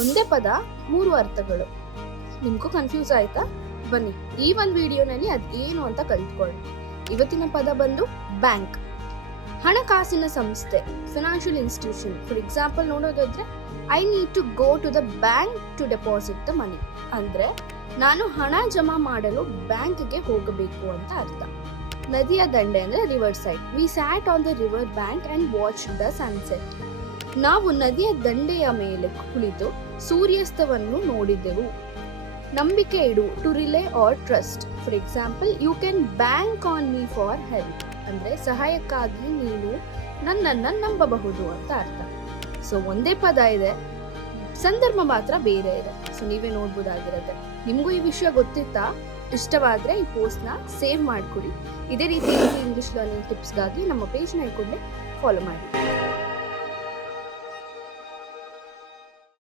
ಒಂದೇ ಪದ 3 ಅರ್ಥಗಳು. ನಿಮ್ಗೂ ಕನ್ಫ್ಯೂಸ್ ಆಯ್ತಾ? ಬನ್ನಿ ಈ ಒಂದು ವಿಡಿಯೋನಲ್ಲಿ ಅದೇನು ಅಂತ ಕಲ್ತ್ಕೊಳ್ಳಿ. ಇವತ್ತಿನ ಪದ ಬಂದು ಬ್ಯಾಂಕ್. ಹಣಕಾಸಿನ ಸಂಸ್ಥೆ, ಫಿನಾನ್ಷಿಯಲ್ ಇನ್ಸ್ಟಿಟ್ಯೂಷನ್. ಫಾರ್ ಎಕ್ಸಾಂಪಲ್ ನೋಡೋದಾದ್ರೆ, I need to go to the bank to deposit the money. ಅಂದ್ರೆ ನಾನು ಹಣ ಜಮಾ ಮಾಡಲು ಬ್ಯಾಂಕ್ಗೆ ಹೋಗಬೇಕು ಅಂತ ಅರ್ಥ. ನದಿಯ ದಂಡೆ ಅಂದ್ರೆ river side. We sat on the river bank and watch the sunset. ನಾವು ನದಿಯ ದಂಡೆಯ ಮೇಲೆ ಕುಳಿತು ಸೂರ್ಯಾಸ್ತವನ್ನು ನೋಡಿದೆವು. ನಂಬಿಕೆ ಇಡು, to rely or trust. For example, you can bank on me for help. ಅಂದ್ರೆ ಸಹಾಯಕ್ಕಾಗಿ ನೀನು ನನ್ನನ್ನು ನಂಬಬಹುದು ಅಂತ ಅರ್ಥ. ಸೊ ಒಂದೇ ಪದ ಇದೆ, ಸಂದರ್ಭ ಮಾತ್ರ ಬೇರೆ ಇದೆ. ಸೊ ನೀವೇ ನೋಡ್ಬೋದಾಗಿರುತ್ತೆ. ನಿಮಗೂ ಈ ವಿಷಯ ಗೊತ್ತಿತ್ತಾ? ಇಷ್ಟವಾದರೆ ಈ ಪೋಸ್ಟ್ನ ಸೇವ್ ಮಾಡಿಕೊಡಿ. ಇದೇ ರೀತಿ ಇಂಗ್ಲಿಷ್ ಲರ್ನಿಂಗ್ ಟಿಪ್ಸ್ಗಾಗಿ ನಮ್ಮ ಪೇಜ್ನ ಇಟ್ಕೊಂಡೆ ಫಾಲೋ ಮಾಡಿ.